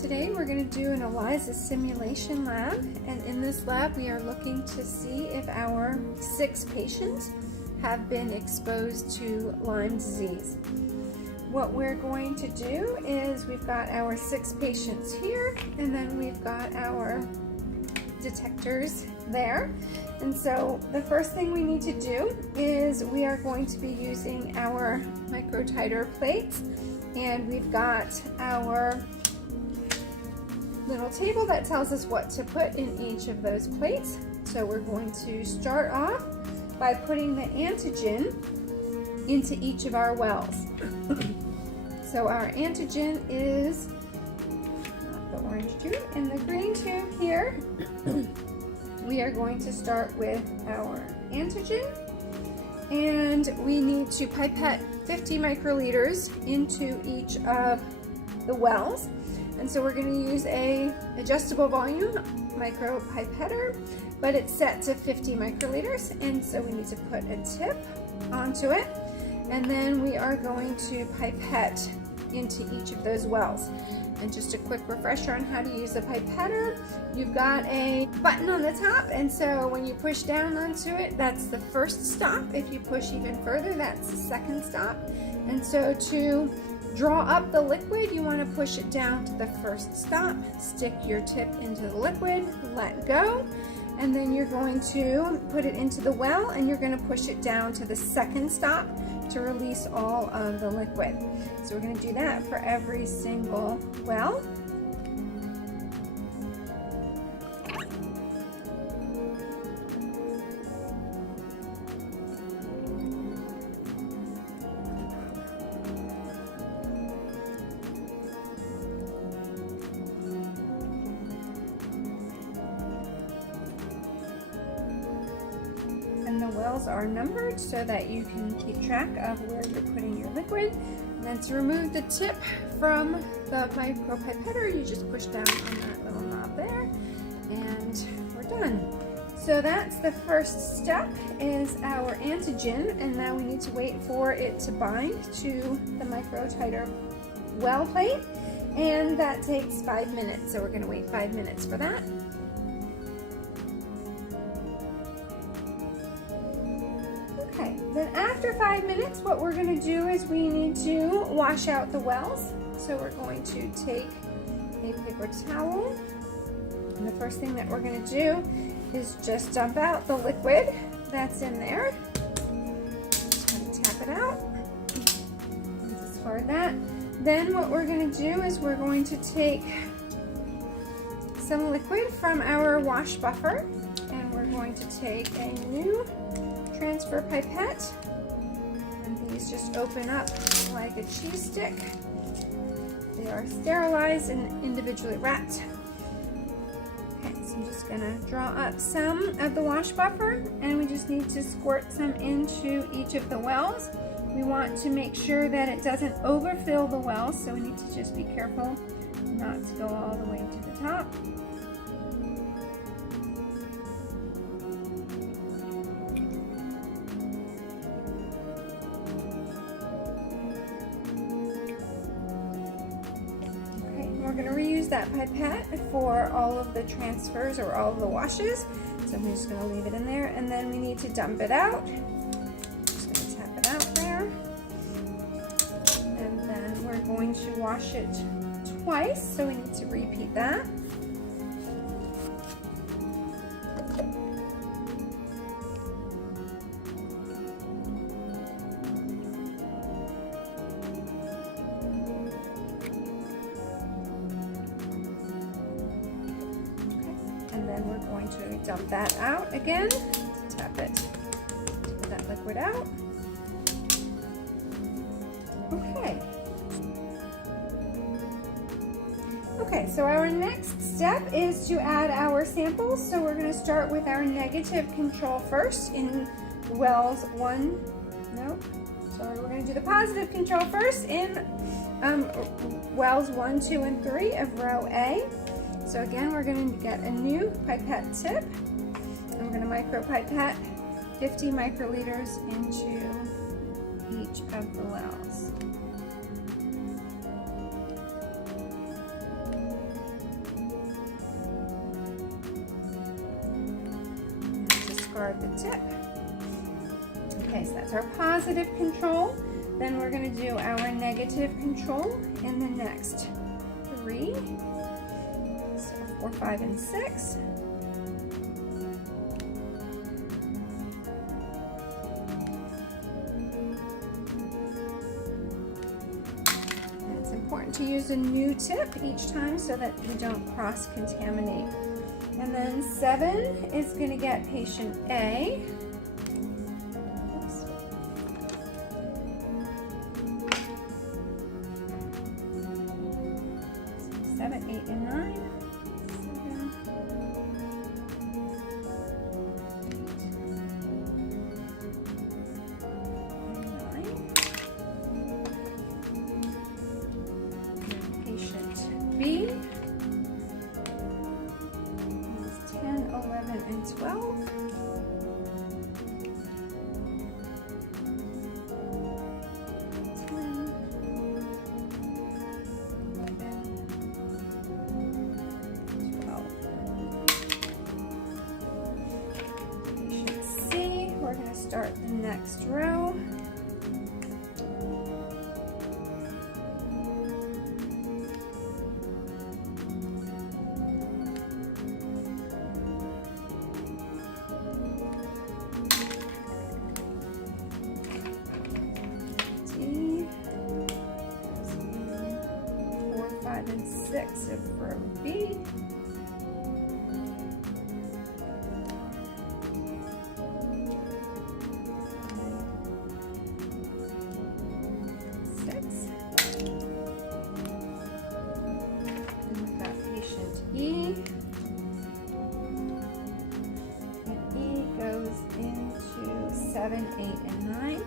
Today we're going to do an ELISA simulation lab, and in this lab we are looking to see if our 6 patients have been exposed to Lyme disease. What we're going to do is we've got our 6 patients here, and then we've got our detectors there. And so the first thing we need to do is we are going to be using our microtiter plates, and we've got our little table that tells us what to put in each of those plates. So we're going to start off by putting the antigen into each of our wells. So our antigen is the orange tube and the green tube here. We are going to start with our antigen, and we need to pipette 50 microliters into each of the wells. And so we're going to use a adjustable volume micropipetter, but it's set to 50 microliters, and so we need to put a tip onto it, and then we are going to pipette into each of those wells. And just a quick refresher on how to use a pipetter. You've got a button on the top, and so when you push down onto it, that's the first stop. If you push even further, that's the second stop. And so to draw up the liquid, you want to push it down to the first stop, stick your tip into the liquid, let go, and then you're going to put it into the well, and you're going to push it down to the second stop to release all of the liquid. So we're going to do that for every single well. And the wells are numbered so that you can keep track of where you're putting your liquid. And then to remove the tip from the micropipetter, you just push down on that little knob there, and we're done. So that's the first step, is our antigen, and now we need to wait for it to bind to the microtiter well plate, and that takes 5 minutes. So we're going to wait 5 minutes for that. Okay, then after 5 minutes, what we're going to do is we need to wash out the wells. So we're going to take a paper towel, and the first thing that we're going to do is just dump out the liquid that's in there. Just going to tap it out, discard that. Then what we're going to do is we're going to take some liquid from our wash buffer, and we're going to take a new transfer pipette, and these just open up like a cheese stick. They are sterilized and individually wrapped. Okay, so I'm just going to draw up some of the wash buffer, and we just need to squirt some into each of the wells. We want to make sure that it doesn't overfill the wells, so we need to just be careful not to go all the way to the top. We're going to reuse that pipette for all of the transfers or all of the washes. So I'm just going to leave it in there, and then we need to dump it out. Just going to tap it out there. And then we're going to wash it twice, so we need to repeat that. And then we're going to dump that out again, tap it, get that liquid out. Okay. Okay, so our next step is to add our samples. So we're going to start with our negative control first in wells we're going to do the positive control first in wells 1, 2, and 3 of row A. So again, we're going to get a new pipette tip, and we're going to micropipette 50 microliters into each of the wells. the tip. Okay, so that's our positive control. Then we're going to do our negative control in the next 3. So 4, 5, and 6. And it's important to use a new tip each time so that you don't cross-contaminate. And then 7 is going to get patient A. 7, 8, and 9. 7, 8, and 9. Patient B is 10, 11, and 12. Start the next row. D, 4, 5, and 6 of row B. 6. And we've got patient E. And E goes into 7, 8, and 9. 8.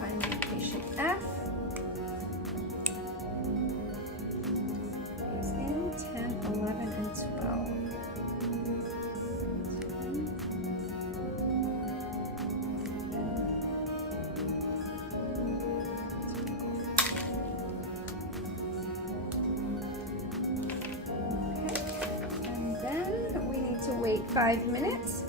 Finally, patient F. 10, 11, and 12. Okay, and then we need to wait 5 minutes.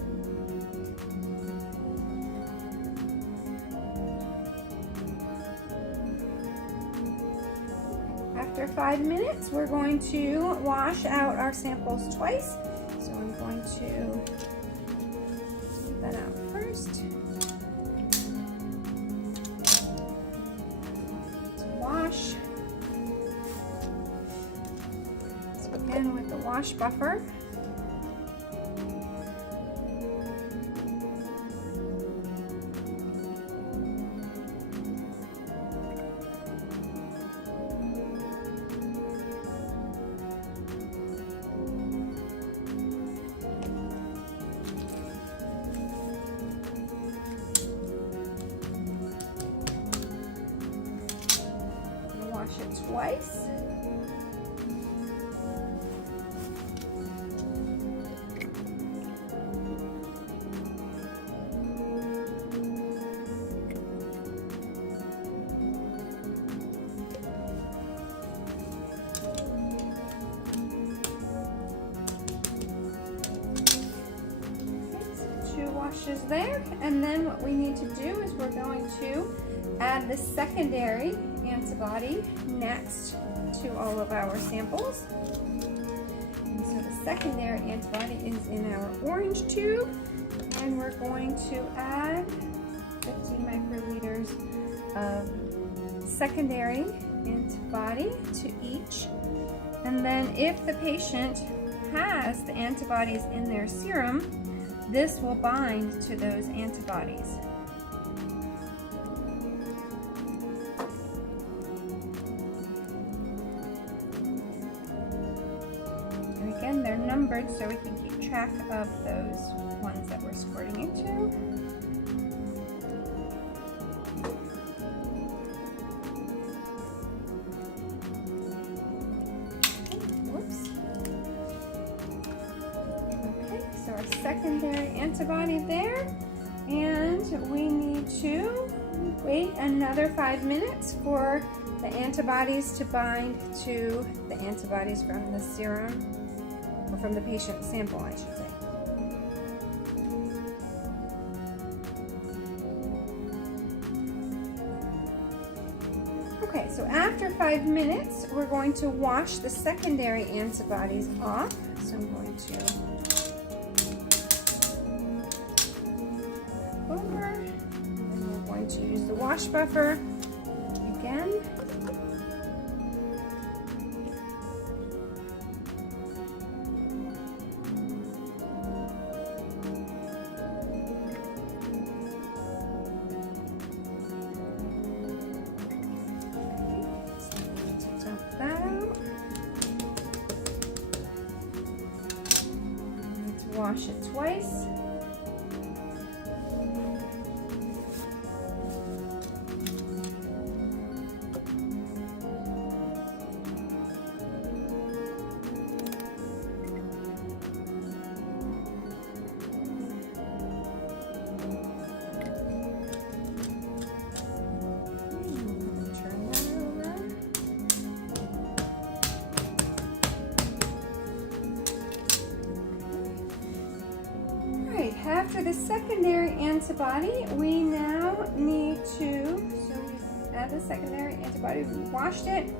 After 5 minutes, we're going to wash out our samples twice. So I'm going to take that out first. To wash. Let's begin with the wash buffer. Wash it twice. Okay, so 2 washes there, and then what we need to do is we're going to add the secondary antibody next to all of our samples. And so the secondary antibody is in our orange tube, and we're going to add 50 microliters of secondary antibody to each. And then if the patient has the antibodies in their serum, this will bind to those antibodies. Again, they're numbered so we can keep track of those ones that we're squirting into. Whoops. Okay, so our secondary antibody there, And we need to wait another 5 minutes for the antibodies to bind to the antibodies from the serum, or from the patient sample, I should say. Okay, so after 5 minutes, we're going to wash the secondary antibodies off. So I'm going to over, and we're going to use the wash buffer again. Wash it twice. After the secondary antibody, we now need to, so we add the secondary antibody, we washed it.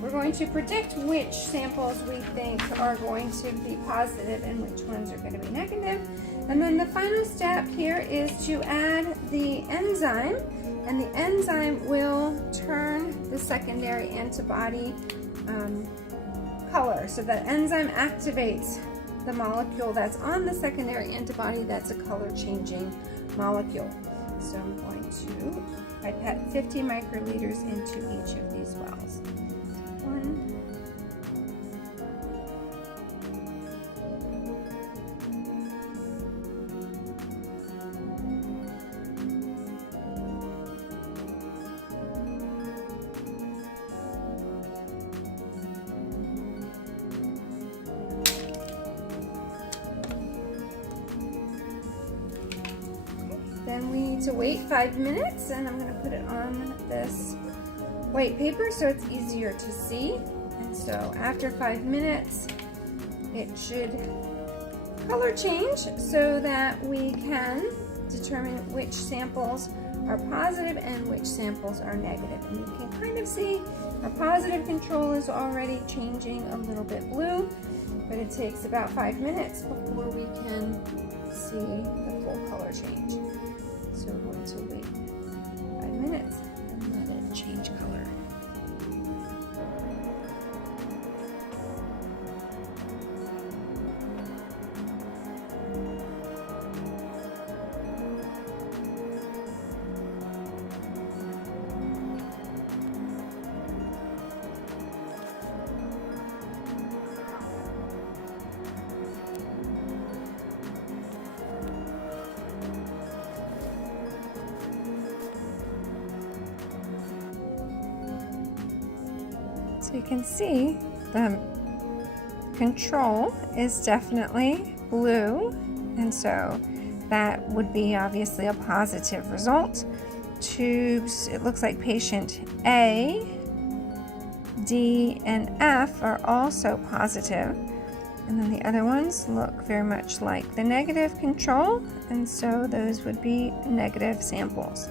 We're going to predict which samples we think are going to be positive and which ones are going to be negative. And then the final step here is to add the enzyme, and the enzyme will turn the secondary antibody color. So the enzyme activates the molecule that's on the secondary antibody that's a color changing molecule. So I'm going to pipette 50 microliters into each of these wells. One, then we need to wait 5 minutes, and I'm going to put it on this white paper so it's easier to see. And so after 5 minutes, it should color change so that we can determine which samples are positive and which samples are negative. And you can kind of see our positive control is already changing a little bit blue, but it takes about 5 minutes before we can see the full color change. So we're going to wait 5 minutes and let it change color. So you can see the control is definitely blue, and so that would be obviously a positive result. It looks like patient A, D, and F are also positive, and then the other ones look very much like the negative control, and so those would be negative samples.